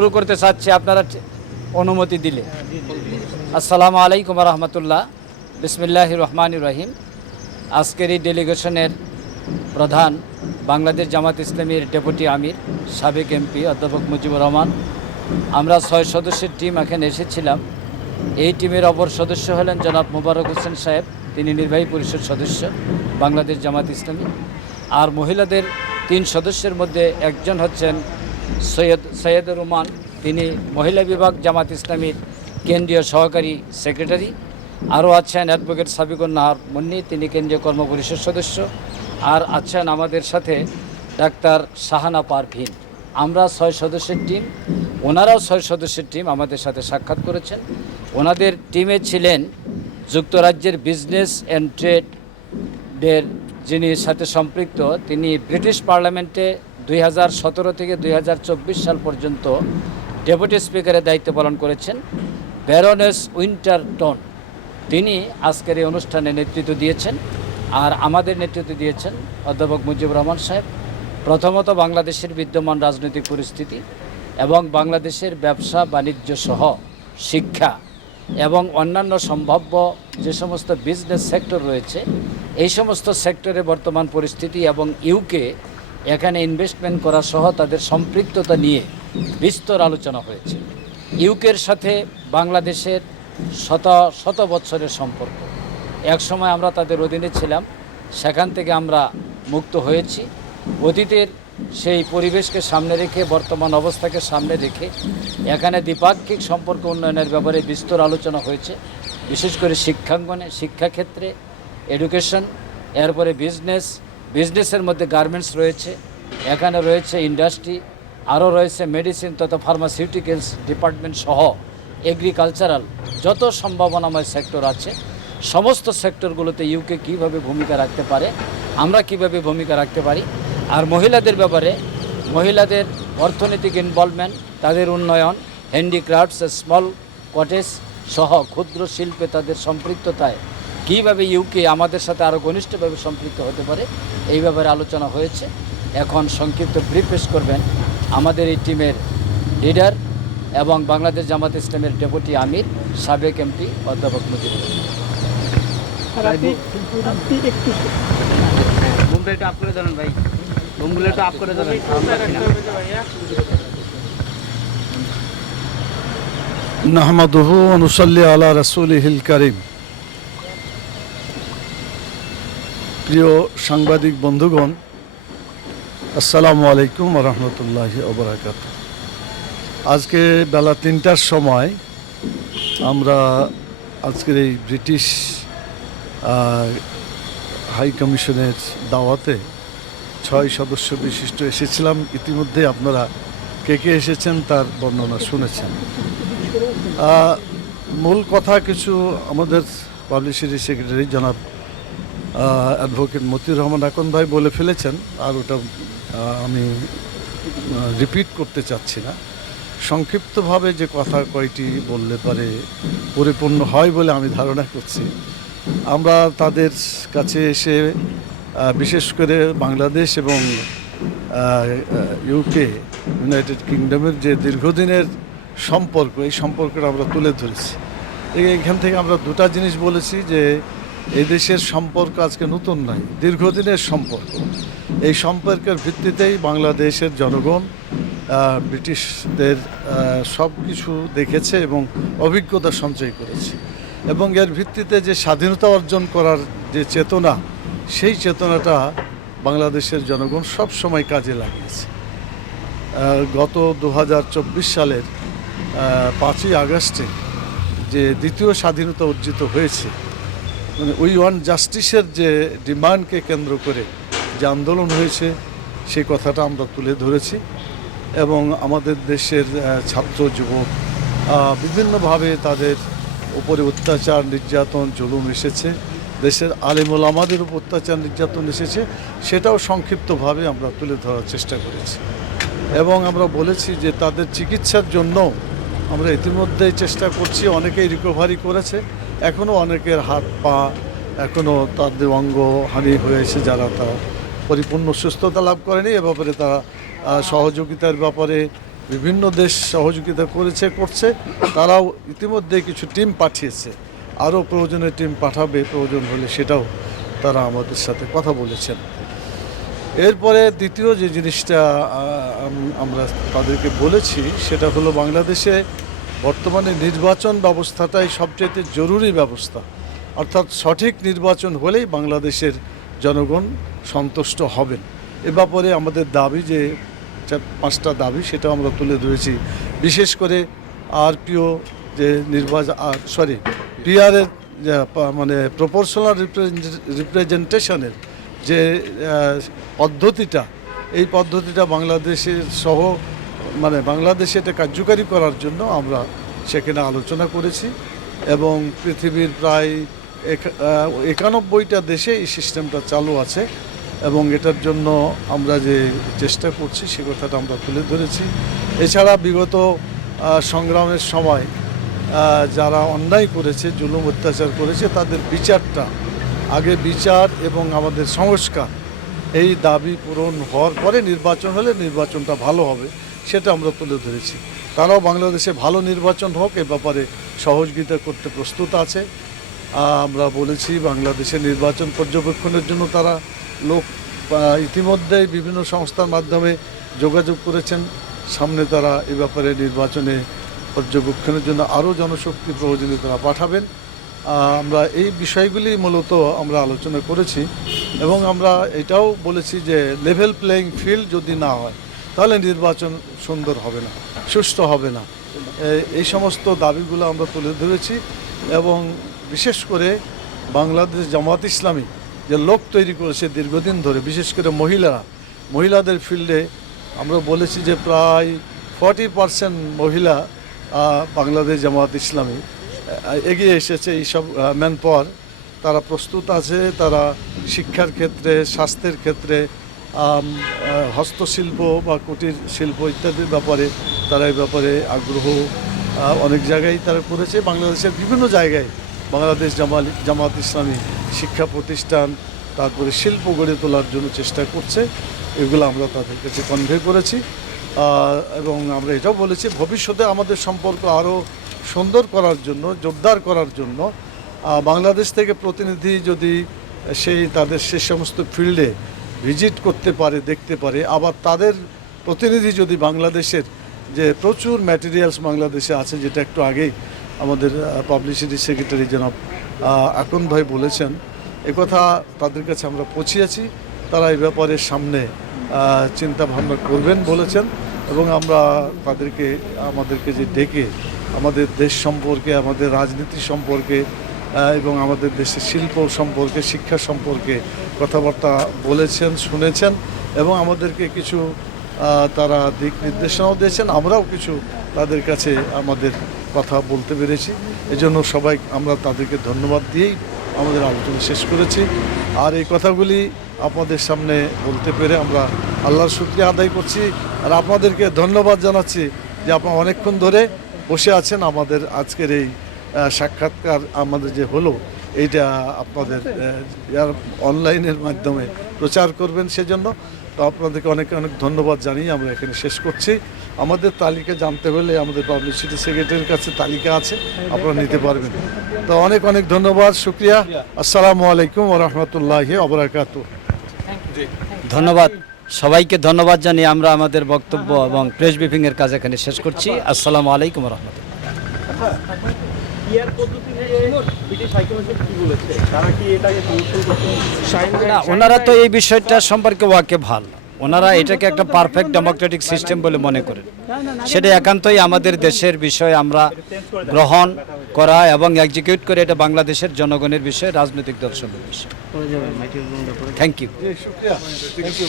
শুরু করতে চাচ্ছি, আপনারা অনুমতি দিলে। আসসালামু আলাইকুম রহমতুল্লাহ বিসমিল্লাহ রহমান রহিম। আজকের এই ডেলিগেশনের প্রধান বাংলাদেশ জামাত ইসলামীর ডেপুটি আমির, সাবেক এমপি অধ্যাপক মুজিবুর রহমান। আমরা ছয় সদস্যের টিম এখানে এসেছিলাম। এই টিমের অপর সদস্য হলেন জনাব মুবারক হোসেন সাহেব। তিনি নির্বাহী পরিষদ সদস্য, বাংলাদেশ জামাত ইসলামী। আর মহিলাদের তিন সদস্যের মধ্যে একজন হচ্ছেন সৈয়দ সৈয়দ রহমান, তিনি মহিলা বিভাগ জামাত ইসলামীর কেন্দ্রীয় সহকারী সেক্রেটারি। আরও আছেন অ্যাডভোকেট সাবিকুর নাহার মুন্নি, তিনি কেন্দ্রীয় কর্মপরিষদ সদস্য। আর আছেন আমাদের সাথে ডাক্তার শাহানা পারভিন। আমরা ছয় সদস্যের টিম, ওনারাও ছয় সদস্যের টিম আমাদের সাথে সাক্ষাৎ করেছেন। ওনাদের টিমে ছিলেন যুক্তরাজ্যের বিজনেস অ্যান্ড ট্রেডের যিনি সাথে সম্পৃক্ত, তিনি ব্রিটিশ পার্লামেন্টে দুই হাজার সতেরো থেকে দুই হাজার চব্বিশ সাল পর্যন্ত ডেপুটি স্পিকারের দায়িত্ব পালন করেছেন ব্যারনেস উইন্টারটন। তিনি আজকের এই অনুষ্ঠানে নেতৃত্ব দিয়েছেন আর আমাদের নেতৃত্ব দিয়েছেন অধ্যাপক মুজিবুর রহমান সাহেব। প্রথমত বাংলাদেশের বিদ্যমান রাজনৈতিক পরিস্থিতি এবং বাংলাদেশের ব্যবসা বাণিজ্য সহ শিক্ষা এবং অন্যান্য সম্ভাব্য যে সমস্ত বিজনেস সেক্টর রয়েছে, এই সমস্ত সেক্টরে বর্তমান পরিস্থিতি এবং ইউকে এখানে ইনভেস্টমেন্ট করা সহ তাদের সম্পৃক্ততা নিয়ে বিস্তর আলোচনা হয়েছে। ইউকের সাথে বাংলাদেশের শত শত বৎসরের সম্পর্ক। এক সময় আমরা তাদের অধীনে ছিলাম, সেখান থেকে আমরা মুক্ত হয়েছি। অতীতের সেই পরিবেশকে সামনে রেখে, বর্তমান অবস্থাকে সামনে রেখে এখানে দ্বিপাক্ষিক সম্পর্ক উন্নয়নের ব্যাপারে বিস্তর আলোচনা হয়েছে। বিশেষ করে শিক্ষাঙ্গনে, শিক্ষাক্ষেত্রে এডুকেশন এরপরে বিজনেস বিজনেসের মধ্যে গার্মেন্টস রয়েছে, এখানে রয়েছে ইন্ডাস্ট্রি, আরও রয়েছে মেডিসিন তথা ফার্মাসিউটিক্যালস ডিপার্টমেন্ট সহ এগ্রিকালচারাল যত সম্ভাবনাময় সেক্টর আছে, সমস্ত সেক্টরগুলোতে ইউকে কীভাবে ভূমিকা রাখতে পারে, আমরা কীভাবে ভূমিকা রাখতে পারি, আর মহিলাদের ব্যাপারে, মহিলাদের অর্থনৈতিক ইনভলভমেন্ট তাদের উন্নয়ন হ্যান্ডিক্রাফটস স্মল কটেজ সহ ক্ষুদ্র শিল্পে তাদের সম্পৃক্ততায় কীভাবে ইউকে আমাদের সাথে আরও ঘনিষ্ঠভাবে সম্পৃক্ত হতে পারে এই ব্যাপারে আলোচনা হয়েছে। এখন সংক্ষিপ্ত ব্রিফ পেশ করবেন আমাদের এই টিমের লিডার এবং বাংলাদেশ জামাত ইসলামের ডেপুটি আমির সাবেক এমপি অধ্যাপক মুজিবুর ধরেন নাহমাদুহু অনুসল্লি আলা রসুলিহিল করিম। প্রিয় সাংবাদিক বন্ধুগণ, আসসালামু আলাইকুম রহমতুল্লাহ ওবরাকাত আজকে বেলা তিনটার সময় আমরা আজকের এই ব্রিটিশ হাই কমিশনের দাওয়াতে ছয় সদস্য বিশিষ্ট এসেছিলাম। ইতিমধ্যে আপনারা কে কে এসেছেন তার বর্ণনা শুনেছেন। মূল কথা কিছু আমাদের পাবলিশারি সেক্রেটারি জনাব অ্যাডভোকেট মতিউর রহমান আকন ভাই বলে ফেলেছেন, আর ওটা আমি রিপিট করতে চাচ্ছি না। সংক্ষিপ্তভাবে যে কথা কয়টি বললে পারে, পরিপূর্ণ হয় বলে আমি ধারণা করছি। আমরা তাদের কাছে এসে বিশেষ করে বাংলাদেশ এবং ইউকে ইউনাইটেড কিংডমের যে দীর্ঘদিনের সম্পর্ক, এই সম্পর্কটা আমরা তুলে ধরেছি। এখান থেকে আমরা দুটা জিনিস বলেছি যে এই দেশের সম্পর্ক আজকে নতুন নয়, দীর্ঘদিনের সম্পর্ক। এই সম্পর্কের ভিত্তিতেই বাংলাদেশের জনগণ ব্রিটিশদের সব কিছু দেখেছে এবং অভিজ্ঞতা সঞ্চয় করেছে। এবং এর ভিত্তিতে যে স্বাধীনতা অর্জন করার যে চেতনা, সেই চেতনাটা বাংলাদেশের জনগণ সব সময় কাজে লাগিয়েছে। গত দু হাজার চব্বিশ সালের পাঁচই আগস্টে যে দ্বিতীয় স্বাধীনতা অর্জিত হয়েছে মানে উই ওয়ান জাস্টিসের যে ডিমান্ডকে কেন্দ্র করে যে আন্দোলন হয়েছে, সেই কথাটা আমরা তুলে ধরেছি এবং আমাদের দেশের ছাত্র, যুবক বিভিন্নভাবে তাদের উপরে অত্যাচার, নির্যাতন জুলুম এসেছে। দেশের আলিমুল আমাদের উপর অত্যাচার, নির্যাতন এসেছে। সেটাও সংক্ষিপ্তভাবে আমরা তুলে ধরার চেষ্টা করেছি। এবং আমরা বলেছি যে তাদের চিকিৎসার জন্য আমরা ইতিমধ্যেই চেষ্টা করছি, অনেকেই রিকভারি করেছে এখনও অনেকের হাত পা এখনও তাদের অঙ্গ হানি হয়েছে যারা তা পরিপূর্ণ সুস্থতা লাভ করেনি, এ ব্যাপারে তারা সহযোগিতার ব্যাপারে বিভিন্ন দেশ সহযোগিতা করেছে, করছে। তারাও ইতিমধ্যে কিছু টিম পাঠিয়েছে। আরও প্রয়োজনে টিম পাঠাবে, প্রয়োজন হলে সেটাও তারা আমাদের সাথে কথা বলেছেন। এরপরে দ্বিতীয় যে জিনিসটা আমরা তাদেরকে বলেছি, সেটা হলো বাংলাদেশে বর্তমানে নির্বাচন ব্যবস্থাটাই সবচেয়ে জরুরি ব্যবস্থা। অর্থাৎ সঠিক নির্বাচন হলেই বাংলাদেশের জনগণ সন্তুষ্ট হবেন। এ ব্যাপারে আমাদের দাবি যে পাঁচটা দাবি সেটা আমরা তুলে ধরেছি। বিশেষ করে আরপিও যে নির্বাচন সরি পিআরের মানে প্রপোর্শনাল রিপ্রেজেন্টেশনের যে পদ্ধতিটা, এই পদ্ধতিটা বাংলাদেশের সহ মানে বাংলাদেশে এটা কার্যকারী করার জন্য আমরা সেখানে আলোচনা করেছি এবং পৃথিবীর প্রায় একানব্বইটা দেশে এই সিস্টেমটা চালু আছে এবং এটার জন্য আমরা যে চেষ্টা করছি সে কথাটা আমরা তুলে ধরেছি। এছাড়া বিগত সংগ্রামের সময় যারা অন্যায় করেছে, জুলুম অত্যাচার করেছে, তাদের বিচারটা আগে বিচার এবং আমাদের সংস্কার এই দাবি পূরণ হওয়ার পরে নির্বাচন হলে নির্বাচনটা ভালো হবে সেটা আমরা তুলে ধরেছি। তারাও বাংলাদেশে ভালো নির্বাচন হোক এ ব্যাপারে সহযোগিতা করতে প্রস্তুত আছে। আমরা বলেছি বাংলাদেশের নির্বাচন পর্যবেক্ষণের জন্য তারা লোক আহ, ইতিমধ্যেই বিভিন্ন সংস্থার মাধ্যমে যোগাযোগ করেছেন। সামনে তারা এ ব্যাপারে নির্বাচনে পর্যবেক্ষণের জন্য আরও জনশক্তি প্রয়োজনে তারা পাঠাবেন। আমরা এই বিষয়গুলি মূলত আমরা আলোচনা করেছি এবং আমরা এটাও বলেছি যে লেভেল প্লেয়িং ফিল্ড যদি না হয়, তাহলে নির্বাচন সুন্দর হবে না, সুষ্ঠু হবে না। এই সমস্ত দাবিগুলো আমরা তুলে ধরেছি এবং বিশেষ করে বাংলাদেশ জামাত ইসলামী যে লোক তৈরি করেছে দীর্ঘদিন ধরে, বিশেষ করে মহিলারা, মহিলাদের ফিল্ডে আমরা বলেছি যে প্রায় ফর্টি পার্সেন্ট মহিলা বাংলাদেশ জামাত ইসলামী। এগিয়ে এসেছে এইসব ম্যান পাওয়ার তারা প্রস্তুত আছে, তারা শিক্ষার ক্ষেত্রে, স্বাস্থ্যের ক্ষেত্রে হস্তশিল্প বা কুটির শিল্প ইত্যাদির ব্যাপারে তারা এই ব্যাপারে আগ্রহ অনেক জায়গায় তারা করেছে। বাংলাদেশের বিভিন্ন জায়গায় বাংলাদেশ জামাল, জামাত ইসলামী শিক্ষা প্রতিষ্ঠান, তারপরে শিল্প গড়ে তোলার জন্য চেষ্টা করছে। এগুলো আমরা তাদের কাছে কনভে করেছি। এবং আমরা এটাও বলেছি, ভবিষ্যতে আমাদের সম্পর্ক আরও সুন্দর করার জন্য, জোরদার করার জন্য বাংলাদেশ থেকে প্রতিনিধি যদি সেই তাদের সে সমস্ত ফিল্ডে ভিজিট করতে পারে, দেখতে পারে, আবার তাদের প্রতিনিধি যদি বাংলাদেশের যে প্রচুর ম্যাটেরিয়ালস বাংলাদেশে আছে, যেটা একটু আগেই আমাদের পাবলিসিটি সেক্রেটারি জনাব আকন ভাই বলেছেন একথা তাদের কাছে আমরা পৌঁছিয়েছি, তারা এই ব্যাপারে সামনে চিন্তা ভাবনা করবেন বলেছেন, এবং আমরা তাদেরকে, আমাদেরকে যে ডেকে আমাদের দেশ সম্পর্কে, আমাদের রাজনীতি সম্পর্কে এবং আমাদের দেশের শিল্প সম্পর্কে, শিক্ষা সম্পর্কে কথাবার্তা বলেছেন, শুনেছেন এবং আমাদেরকে কিছু তারা দিক নির্দেশনাও দিয়েছেন। আমরাও কিছু তাদের কাছে আমাদের কথা বলতে পেরেছি। এজন্য সবাই, আমরা তাদেরকে ধন্যবাদ দিয়েই আমাদের আলোচনা শেষ করেছি। আর এই কথাগুলি আপনাদের সামনে বলতে পেরে আমরা আল্লাহর শুক্রিয়া আদায় করছি। আর আপনাদেরকে ধন্যবাদ জানাচ্ছি যে আপনারা অনেকক্ষণ ধরে বসে আছেন আমাদের আজকের এই সাক্ষাৎকার আমাদের যে হলো এইটা আপনাদের অনলাইনের মাধ্যমে প্রচার করবেন সেজন্য। তো আপনাদেরকে অনেক অনেক ধন্যবাদ জানিয়ে আমরা এখানে শেষ করছি। আমাদের তালিকা জানতে হলে আমাদের পাবলিসিটি সেক্রেটারির কাছে তালিকা আছে আপনারা নিতে পারবেন। তো অনেক অনেক ধন্যবাদ শুক্রিয়া। আসসালামু আলাইকুম ওরহমতুল্লাহি অবরাকাত ধন্যবাদ। সবাইকে ধন্যবাদ জানিয়ে আমরা আমাদের বক্তব্য এবং প্রেস ব্রিফিংয়ের কাজ এখানে শেষ করছি। আসসালামু আলাইকুম রহমতুল্লাহ। ওনারা তো এই বিষয়টা সম্পর্কে ওয়াকে ভালো। ওনারা এটাকে একটা পারফেক্ট ডেমোক্রেটিক সিস্টেম বলে মনে করেন। সেটা একান্তই আমাদের দেশের বিষয় আমরা গ্রহণ করা এবং এক্সিকিউট করে এটা বাংলাদেশের জনগণের বিষয় রাজনৈতিক দর্শনের বিষয়। করে যাবেন মাইটির করে থ্যাংক ইউ শুক্রিয়া। Thank you